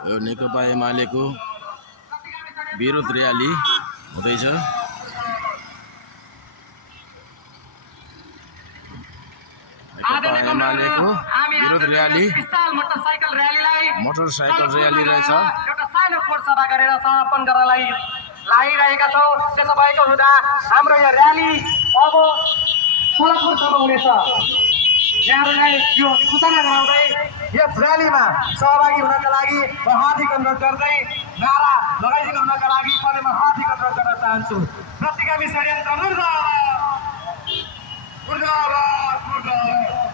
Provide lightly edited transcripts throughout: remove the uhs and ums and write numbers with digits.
यो नेकपा एमालेको विरोध र्याली हुँदैछ। नेकपा एमालेको विरोध र्याली मोटरसाइकल र्याली रहेछ। एउटा सानो कोरसभा गरेर समापन गर्नलाई लागिरहेका छौँ। त्यसो भएको हुँदा हाम्रो यो र्याली अब सोलपुरसम्म हुनेछ। यहाँहरूलाई यो सूचना गराउँदै यस र्यालीमा सहभागी हुनका लागि म हार्दिक अनुरोध गर्दै नारा लगाइदिनु हुनका लागि पनि म हार्दिक अनुरोध गर्न चाहन्छु। प्रतिगामी षड्यन्त्र मुर्दाबाद मुर्दाबाद मुर्दाबाद।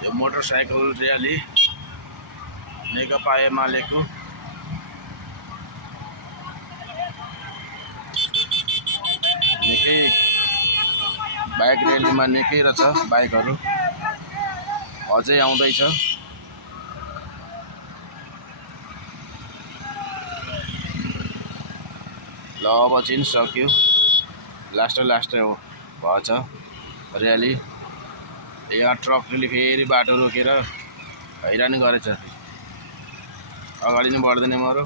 यो मोटरसाइकल र्याली नेकपा एमालेको निकै बाइक र्यालीमा निकै रहेछ बाइकहरू अझै आउँदैछ। ल अब चाहिँ सक्यो, लास्ट भएछ र्याली। यहाँ ट्रकले फेरि बाटो रोकेर हैरान गरेछ। अगाडि नै बढ्दैन मरो।